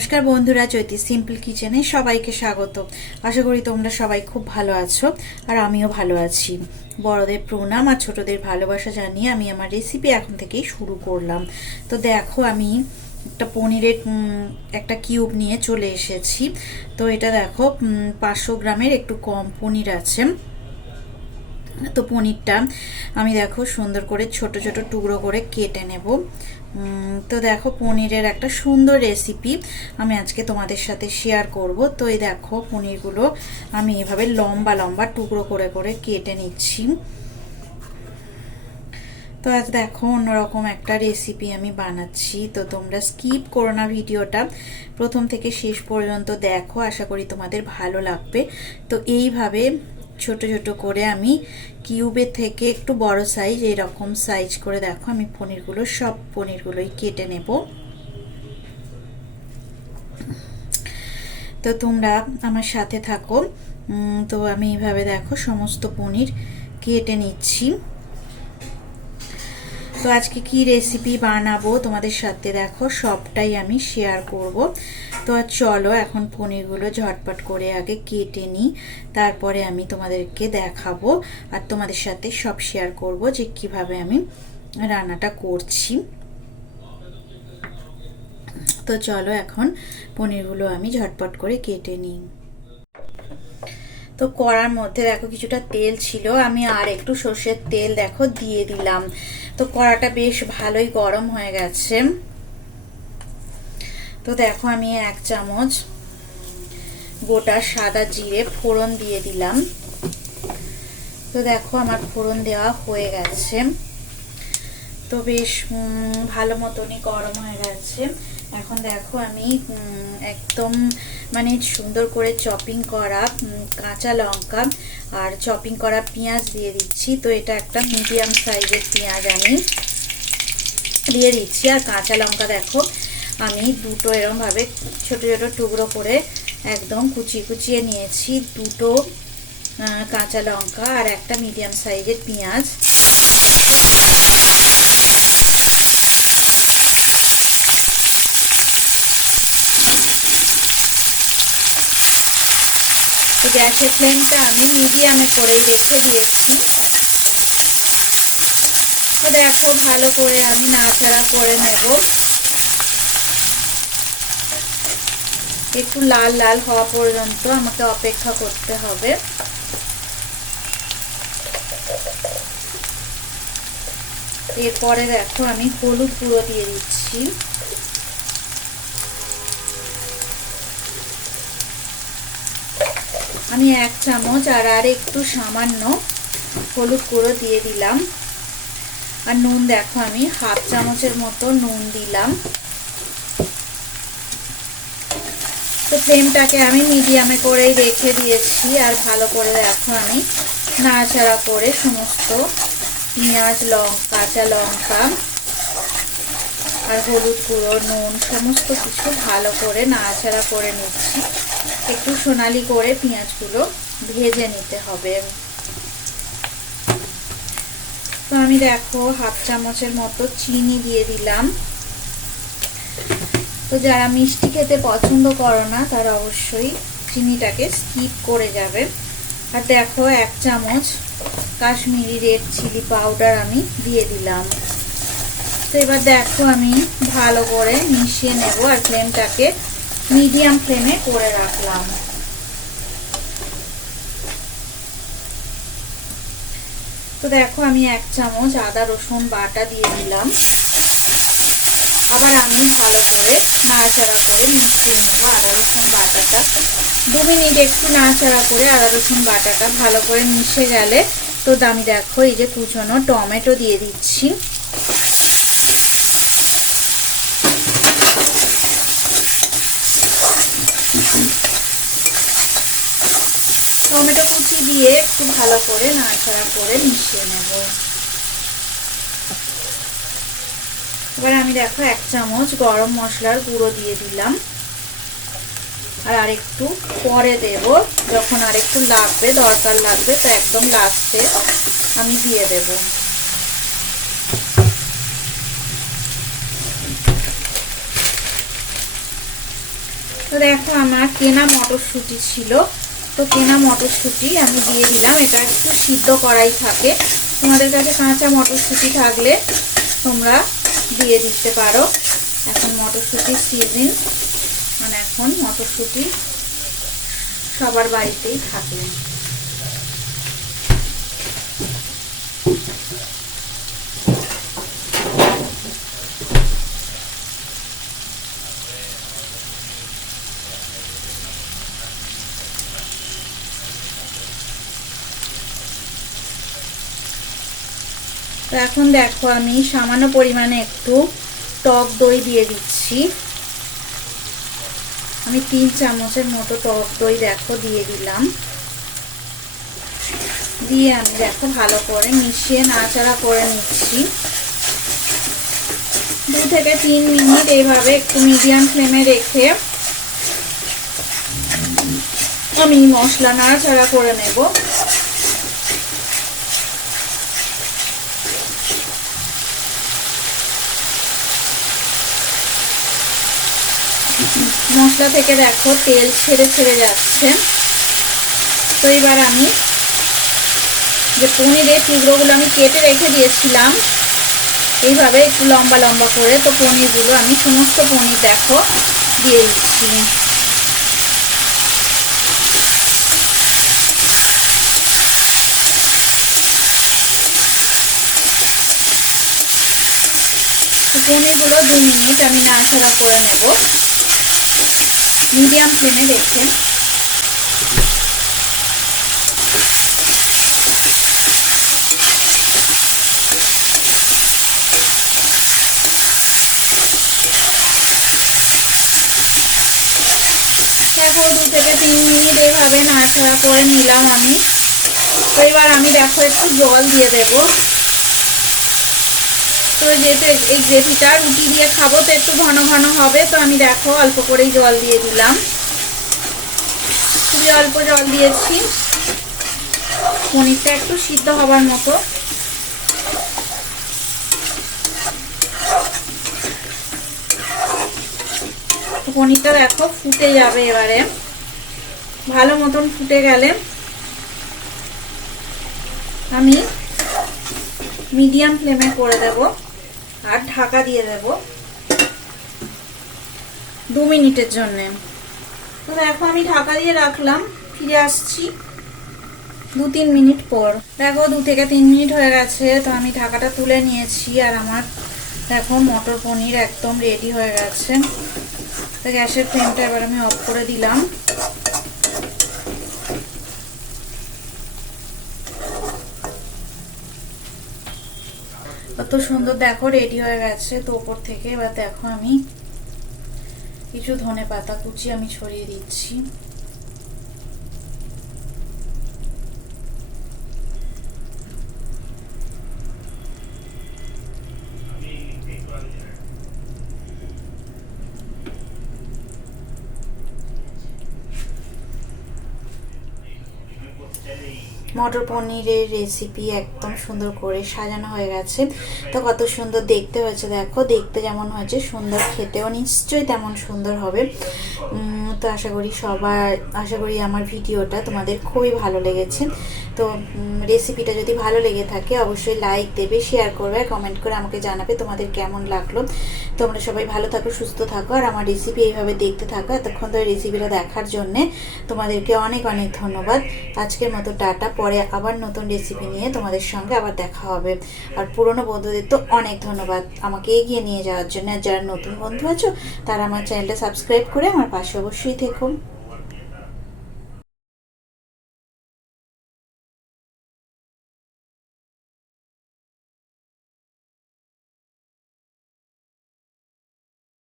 নমস্কার বন্ধুরা, জ্যোতি সিম্পল কিচেনে সবাইকে স্বাগত। আশা করি তোমরা সবাই খুব ভালো আছো আর আমিও ভালো আছি। বড়দের প্রণাম আর ছোটদের ভালোবাসা জানিয়ে আমি আমার রেসিপি এখন থেকেই শুরু করলাম। তো দেখো, আমি একটা পনিরের একটা কিউব নিয়ে চলে এসেছি। তো এটা দেখো 500 গ্রামের একটু কম পনির আছে। তো পনিরটা আমি দেখো সুন্দর করে ছোট ছোট টুকরো করে কেটে নেব। তো দেখো, পনিরের একটা সুন্দর রেসিপি আমি আজকে তোমাদের সাথে শেয়ার করব। তো এই দেখো, পনিরগুলো আমি এভাবে লম্বা লম্বা টুকরো করে করে কেটে নিচ্ছি। তো আজ দেখো অন্যরকম একটা রেসিপি আমি বানাচ্ছি। তো তোমরা স্কিপ করো না, ভিডিওটা প্রথম থেকে শেষ পর্যন্ত দেখো, আশা করি তোমাদের ভালো লাগবে। তো এইভাবে ছোট ছোট করে আমি কিউবের থেকে একটু বড় সাইজ, এরকম সাইজ করে দেখো আমি সব পনিরগুলোই কেটে নেব। তো তোমরা আমার সাথে থাকো। তো আমি এইভাবে দেখো সমস্ত পনির কেটে নিচ্ছি। তো আজকে কি রেসিপি বানাবো তোমাদের সাথে দেখো সবটাই আমি শেয়ার করব। তো চলো এখন পনিরগুলো ঝটপট করে আগে কেটে নিই, তারপরে আমি তোমাদেরকে দেখাবো আর তোমাদের সাথে সব শেয়ার করব যে কিভাবে আমি রান্নাটা করছি। তো চলো এখন পনিরগুলো আমি ঝটপট করে কেটে নিই। তো কড়ার মধ্যে দেখো কিছুটা তেল ছিল, আমি আর একটু সর্ষের তেল দেখো দিয়ে দিলাম। তো কড়াটা বেশ ভালোই গরম হয়ে গেছে। তো দেখো আমি 1 চামচ গোটা সাদা জিরে ফোড়ন দিয়ে দিলাম। তো দেখো আমার ফোড়ন দেওয়া হয়ে গেছে। তো বেশ ভালো মতনই গরম হয়ে গেছে। এখন দেখো আমি একদম মানে সুন্দর করে চপিং করা কাঁচা লঙ্কা আর চপিং করা পেঁয়াজ দিয়ে দিচ্ছি। তো এটা একটা মিডিয়াম সাইজের পেঁয়াজ আমি দিয়ে দিচ্ছি। আর কাঁচা লঙ্কা দেখো আমি দুটো এরকমভাবে ছোট ছোট টুকরো করে একদম কুচিয়ে কুচিয়ে নিয়েছি। দুটো কাঁচা লঙ্কা আর একটা মিডিয়াম সাইজের পেঁয়াজ। তো গ্যাসের ফ্লেমটা আমি মিডিয়ামে করেই রেখে দিয়েছি। তো দেখো ভালো করে আমি নাড়াচাড়া করে নেব। একটু লাল লাল হওয়া পর্যন্ত আমাকে অপেক্ষা করতে হবে। এরপরে দেখো আমি হলুদ গুঁড়ো দিয়ে দিচ্ছি। আমি 1 চামচ আর একটু সামান্য হলুদ গুঁড়ো দিয়ে দিলাম। আর নুন দেখো আমি 1/2 চামচের মতো নুন দিলাম। তো ফ্লেমটাকে আমি মিডিয়ামে করেই রেখে দিয়েছি। আর ভালো করে দেখো আমি নাড়াচাড়া করে সমস্ত পেঁয়াজ কাঁচা লঙ্কা আর হলুদ গুঁড়ো নুন সমস্ত কিছু ভালো করে নাড়াচাড়া করে নিচ্ছি। একটু সোনালি করে পেঁয়াজগুলো ভেজে নিতে হবে। তো আমি দেখো 1/2 চামচের মতো চিনি দিয়ে দিলাম। তো যারা মিষ্টি খেতে পছন্দ করো না তারা অবশ্যই চিনিটাকে স্কিপ করে যাবে। আর দেখো 1 চামচ কাশ্মীরি রেড চিলি পাউডার আমি দিয়ে দিলাম। তো এবার দেখো আমি ভালো করে মিশিয়ে নেব আর ফ্লেমটাকে মিডিয়াম ফ্লেমে করে রাখলাম। তো দেখো আমি 1 চামচ আদা রসুন বাটা দিয়ে দিলাম। আবার আমি ভালো করে নাড়াচাড়া করে মিশিয়ে নেব আদা রসুন বাটাটা। 2 মিনিট একটু নাড়াচাড়া করে আদা রসুন বাটাটা ভালো করে মিশে গেলে তো আমি দেখো এই যে কুচনো টমেটো দিয়ে দিচ্ছি। টমেটো কুচি দিয়ে একটু ভালো করে নাড়াচাড়া করে মিশিয়ে নেব। এবার আমি দেখো 1 চামচ গরম মশলার গুঁড়ো দিয়ে দিলাম। আর আরেকটু পরে দেব, যখন আরেকটু দরকার লাগবে, তো একদম লাস্টে আমি দিয়ে দেব। তো দেখো আমার কেনা মটরশুঁটি ছিল, তো কেনা মটরশুঁটি আমি দিয়ে দিলাম। এটা একটু সিদ্ধ করাই থাকে, তোমাদের কাছে কাঁচা মটরশুঁটি থাকলে তোমরা দিয়ে দিতে পারো। এখন মটরশুঁটির সিজন, মানে এখন মটরশুঁটি সবার বাড়িতেই থাকে। তো এখন দেখো আমি সামান্য পরিমাণে একটু টক দই দিয়ে দিচ্ছি। আমি 3 চামচের মতো টক দই দেখো দিয়ে দিলাম। দিয়ে আমি দেখো ভালো করে মিশিয়ে নাড়াচাড়া করে নিচ্ছি। 2 থেকে 3 মিনিট এইভাবে একটু মিডিয়াম ফ্লেমে রেখে আমি মশলা নাড়াচাড়া করে নেব। মশলা থেকে দেখো তেল ছেড়ে ছেড়ে যাচ্ছে। তো এবার আমি যে পনিরের টুকরোগুলো আমি কেটে রেখে দিয়েছিলাম এইভাবে একটু লম্বা লম্বা করে, তো পনিরগুলো আমি সমস্ত পনির দেখো দিয়ে দিচ্ছি। পনিরগুলো 2 মিনিট আমি নাড়াচাড়া করে নেব মিডিয়াম ফ্লেমে রেখে। দেখো 2 থেকে 3 মিনিট এইভাবে নাড়াচাড়া করে নিলাম আমি। তো এবার আমি দেখো একটু জল দিয়ে দেব। তো যেহেতু এই গ্রেভিটা রুটি দিয়ে খাবো তো একটু ঘন ঘন হবে, তো আমি দেখো অল্প করেই জল দিয়ে দিলাম। খুবই অল্প জল দিয়েছি, পনিরটা একটু সিদ্ধ হবার মতো। পনিরটা দেখো ফুটে যাবে এবারে, ভালো মতন ফুটে গেলে আমি মিডিয়াম ফ্লেমে করে দেব আর ঢাকা দিয়ে দেব 2 মিনিটের জন্য। তো দেখো আমি ঢাকা দিয়ে রাখলাম, ফিরে আসছি 2-3 মিনিট পর। দেখো 2 থেকে 3 মিনিট হয়ে গেছে, তো আমি ঢাকাটা তুলে নিয়েছি আর আমার দেখো মটর পনির একদম রেডি হয়ে গেছে। তো গ্যাসের ফ্লেমটা এবার আমি অফ করে দিলাম। কত সুন্দর দেখো রেডি হয়ে গেছে। তো উপর থেকে এবার দেখো আমি কিছু ধনেপাতা কুচি আমি ছড়িয়ে দিচ্ছি। মটর পনিরের রেসিপি একদম সুন্দর করে সাজানো হয়ে গেছে। তো কত সুন্দর দেখতে হয়েছে দেখো, দেখতে যেমন হয়েছে সুন্দর, খেতেও নিশ্চয়ই তেমন সুন্দর হবে। তো আশা করি আমার ভিডিওটা তোমাদের খুবই ভালো লেগেছে। তো রেসিপিটা যদি ভালো লেগে থাকে অবশ্যই লাইক দেবে, শেয়ার করবে, কমেন্ট করে আমাকে জানাবে তোমাদের কেমন লাগলো। তোমরা সবাই ভালো থাকো, সুস্থ থাকো, আর আমার রেসিপি এইভাবে দেখতে থাকো। এতক্ষণ ধরে রেসিপিটা দেখার জন্যে তোমাদেরকে অনেক অনেক ধন্যবাদ। আজকের মতো টাটা, পরে আবার নতুন রেসিপি নিয়ে তোমাদের সঙ্গে আবার দেখা হবে। আর পুরনো বন্ধুদের তো অনেক ধন্যবাদ আমাকে এগিয়ে নিয়ে যাওয়ার জন্য। আর যারা নতুন বন্ধু আছো তারা আমার চ্যানেলটা সাবস্ক্রাইব করে আমার পাশে অবশ্যই থেকো।